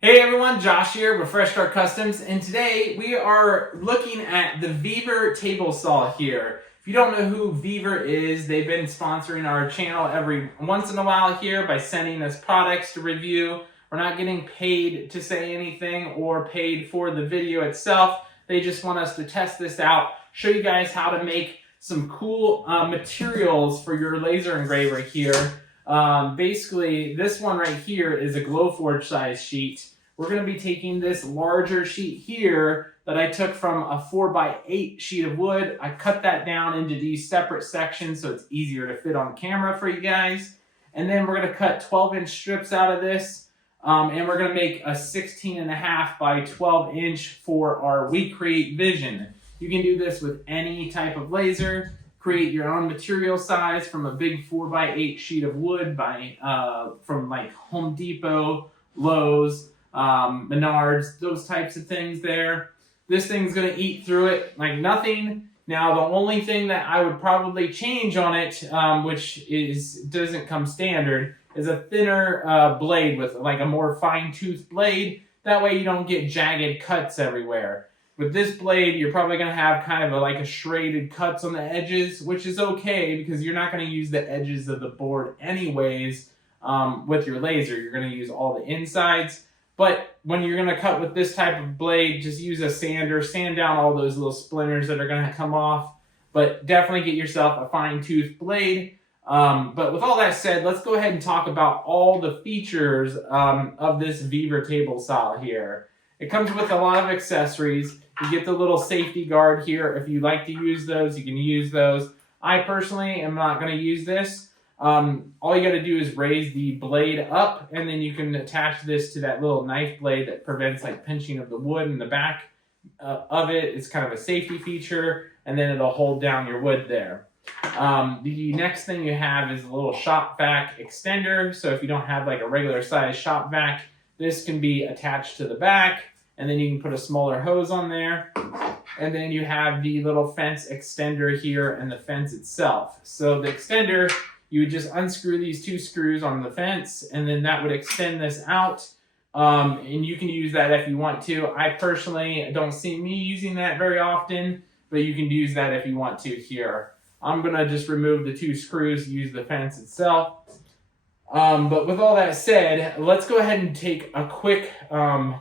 Hey everyone, Josh here with Fresh Start Customs, and today we are looking at the Vevor Table Saw here. If you don't know who Vevor is, they've been sponsoring our channel every once in a while here by sending us products to review. We're not getting paid to say anything or paid for the video itself. They just want us to test this out, show you guys how to make some cool materials for your laser engraver here. Basically, this one right here is a Glowforge size sheet. We're going to be taking this larger sheet here that I took from a 4x8 sheet of wood. I cut that down into these separate sections so it's easier to fit on camera for you guys. And then we're going to cut 12-inch strips out of this. And we're going to make a 16.5 by 12-inch for our We Create Vision. You can do this with any type of laser. Create your own material size from a big 4x8 sheet of wood from like Home Depot, Lowe's, Menards, those types of things there. This thing's going to eat through it like nothing. Now, the only thing that I would probably change on it, doesn't come standard, is a thinner blade with like a more fine-toothed blade. That way you don't get jagged cuts everywhere. With this blade, you're probably going to have kind of like a shredded cuts on the edges, which is okay because you're not going to use the edges of the board anyways with your laser. You're going to use all the insides. But when you're going to cut with this type of blade, just use a sander, sand down all those little splinters that are going to come off. But definitely get yourself a fine-toothed blade. But with all that said, let's go ahead and talk about all the features of this Vevor Table Saw here. It comes with a lot of accessories. You get the little safety guard here. If you like to use those, you can use those. I personally am not going to use this. All you got to do is raise the blade up, and then you can attach this to that little knife blade that prevents like pinching of the wood in the back of it. It's kind of a safety feature, and then it'll hold down your wood there. The next thing you have is a little shop vac extender. So if you don't have like a regular size shop vac, this can be attached to the back, and then you can put a smaller hose on there. And then you have the little fence extender here and the fence itself. So the extender, you would just unscrew these two screws on the fence, and then that would extend this out. And you can use that if you want to. I personally don't see me using that very often, but you can use that if you want to here. I'm going to just remove the two screws, use the fence itself. But with all that said, let's go ahead and take a quick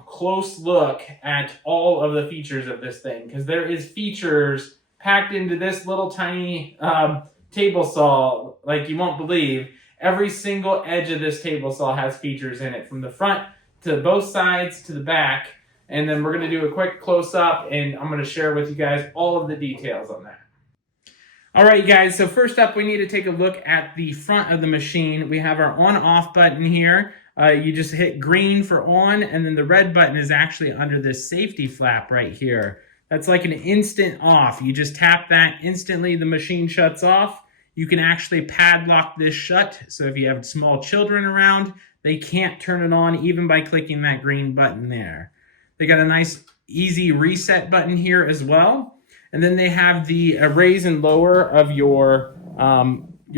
close look at all of the features of this thing, because there is features packed into this little tiny table saw like you won't believe. Every single edge of this table saw has features in it, from the front to both sides to the back. And then we're going to do a quick close-up, and I'm going to share with you guys all of the details on that. All right, guys, so first up, we need to take a look at the front of the machine. We have our on-off button here. You just hit green for on, and then the red button is actually under this safety flap right here. That's like an instant off. You just tap that, instantly the machine shuts off. You can actually padlock this shut, so if you have small children around, they can't turn it on even by clicking that green button there. They got a nice, easy reset button here as well. And then they have the raise and lower of your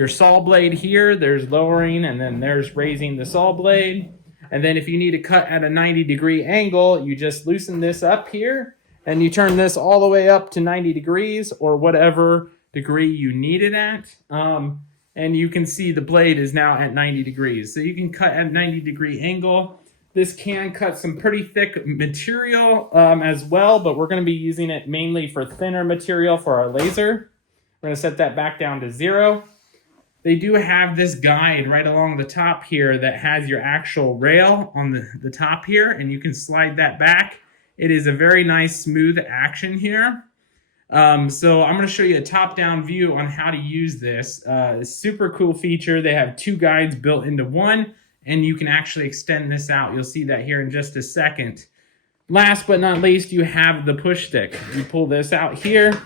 saw blade here. There's lowering, and then there's raising the saw blade. And then if you need to cut at a 90-degree angle, you just loosen this up here, and you turn this all the way up to 90 degrees or whatever degree you need it at. And you can see the blade is now at 90 degrees. So you can cut at a 90-degree angle. This can cut some pretty thick material as well, but we're going to be using it mainly for thinner material for our laser. We're going to set that back down to 0. They do have this guide right along the top here that has your actual rail on the top here, and you can slide that back. It is a very nice, smooth action here. So I'm going to show you a top-down view on how to use this. Super cool feature. They have 2 guides built into one, and you can actually extend this out. You'll see that here in just a second. Last but not least, you have the push stick. You pull this out here,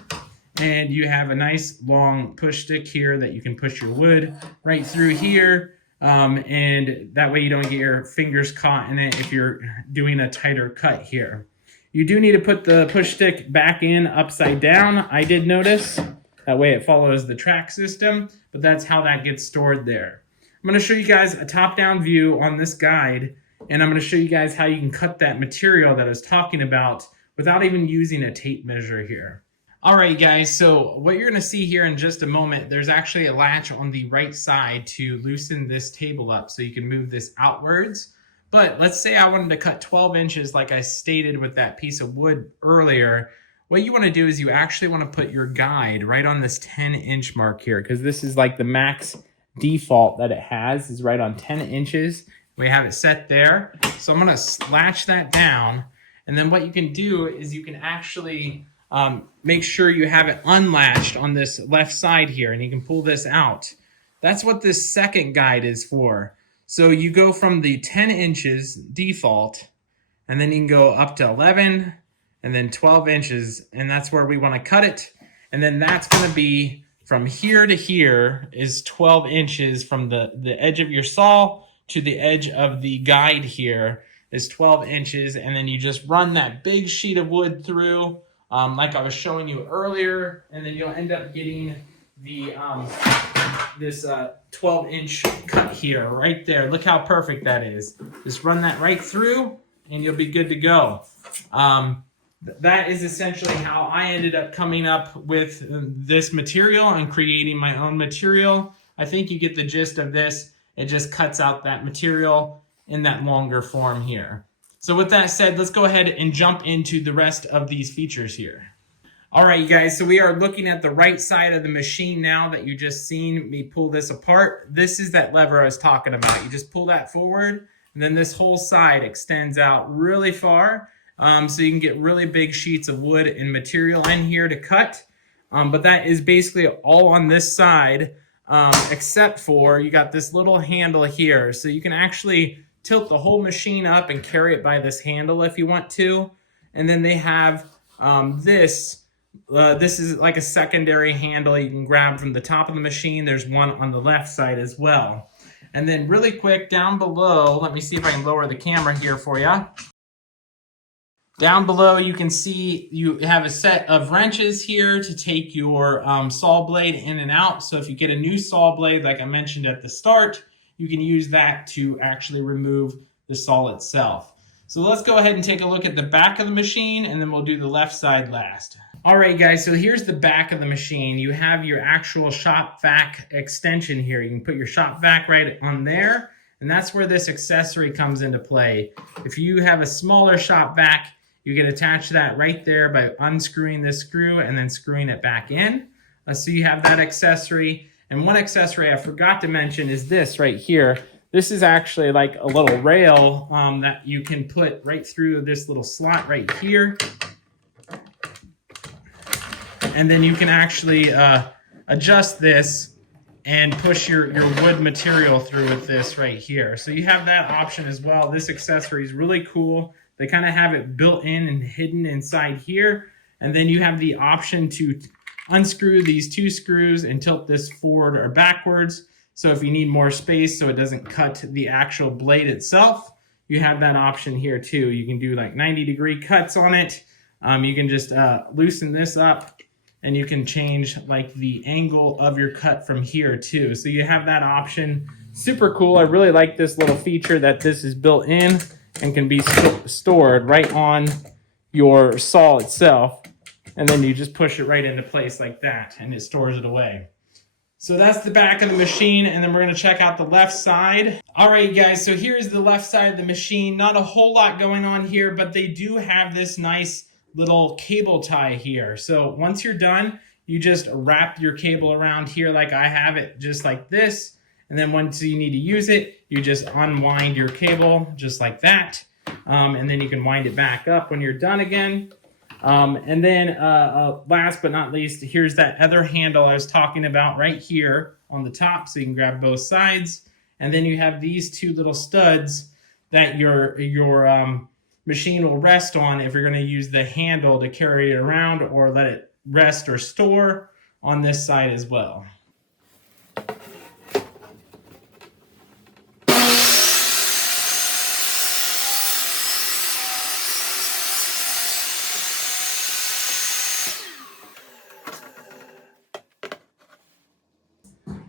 and you have a nice long push stick here that you can push your wood right through here. And that way you don't get your fingers caught in it if you're doing a tighter cut here. You do need to put the push stick back in upside down, I did notice. That way it follows the track system, but that's how that gets stored there. I'm going to show you guys a top-down view on this guide. and I'm going to show you guys how you can cut that material that I was talking about without even using a tape measure here. All right, guys, so what you're going to see here in just a moment, there's actually a latch on the right side to loosen this table up so you can move this outwards. But let's say I wanted to cut 12 inches like I stated with that piece of wood earlier. What you want to do is you actually want to put your guide right on this 10-inch mark here, because this is like the max default that it has is right on 10 inches. We have it set there. So I'm going to latch that down. And then what you can do is you can actually make sure you have it unlatched on this left side here, and you can pull this out. That's what this second guide is for. So you go from the 10 inches default, and then you can go up to 11, and then 12 inches, and that's where we want to cut it. And then that's going to be from here to here is 12 inches from the edge of your saw to the edge of the guide here is 12 inches, and then you just run that big sheet of wood through like I was showing you earlier, and then you'll end up getting the this 12-inch cut here right there. Look how perfect that is. Just run that right through and you'll be good to go. That is essentially how I ended up coming up with this material and creating my own material. I think you get the gist of this. It just cuts out that material in that longer form here. So with that said, let's go ahead and jump into the rest of these features here. All right, you guys, so we are looking at the right side of the machine now that you just seen me pull this apart. This is that lever I was talking about. You just pull that forward, and then this whole side extends out really far. So you can get really big sheets of wood and material in here to cut. But that is basically all on this side, except for you got this little handle here. So you can actually tilt the whole machine up and carry it by this handle if you want to. And then they have this is like a secondary handle you can grab from the top of the machine. There's one on the left side as well. And then really quick down below, let me see if I can lower the camera here for you. Down below you can see you have a set of wrenches here to take your saw blade in and out. So if you get a new saw blade, like I mentioned at the start, you can use that to actually remove the saw itself. So let's go ahead and take a look at the back of the machine, and then we'll do the left side last. All right, guys, so here's the back of the machine. You have your actual shop vac extension here. You can put your shop vac right on there, and that's where this accessory comes into play. If you have a smaller shop vac, you can attach that right there by unscrewing this screw and then screwing it back in. So you have that accessory. And one accessory I forgot to mention is this right here. This is actually like a little rail that you can put right through this little slot right here. And then you can actually adjust this and push your wood material through with this right here. So you have that option as well. This accessory is really cool. They kind of have it built in and hidden inside here. And then you have the option to unscrew these two screws and tilt this forward or backwards. So if you need more space so it doesn't cut the actual blade itself, you have that option here too. You can do like 90-degree cuts on it. You can just loosen this up, and you can change like the angle of your cut from here too. So you have that option. Super cool. I really like this little feature that this is built in and can be stored right on your saw itself. And then you just push it right into place like that, and it stores it away. So that's the back of the machine, and then we're going to check out the left side. All right, guys, so here's the left side of the machine. Not a whole lot going on here, but they do have this nice little cable tie here. So once you're done, you just wrap your cable around here like I have it, just like this. And then once you need to use it, you just unwind your cable just like that. And then you can wind it back up when you're done again. And then last but not least, here's that other handle I was talking about right here on the top, so you can grab both sides. And then you have these two little studs that your machine will rest on if you're going to use the handle to carry it around or let it rest or store on this side as well.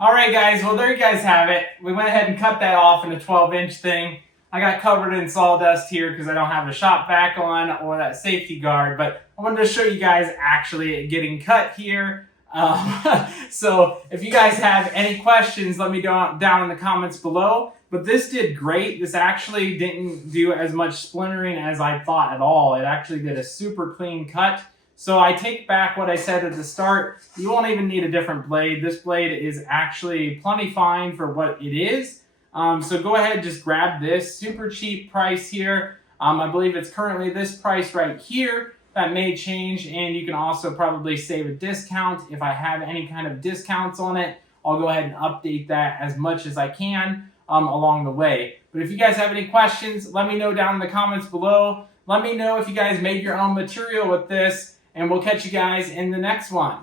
All right, guys, well, there you guys have it. We went ahead and cut that off in a 12-inch thing. I got covered in sawdust here because I don't have the shop vac on or that safety guard, but I wanted to show you guys actually getting cut here. So if you guys have any questions, let me know down in the comments below. But this did great. This actually didn't do as much splintering as I thought at all. It actually did a super clean cut. So I take back what I said at the start. You won't even need a different blade. This blade is actually plenty fine for what it is. So go ahead, just grab this super cheap price here. I believe it's currently this price right here. That may change, and you can also probably save a discount. If I have any kind of discounts on it, I'll go ahead and update that as much as I can along the way. But if you guys have any questions, let me know down in the comments below. Let me know if you guys made your own material with this, and we'll catch you guys in the next one.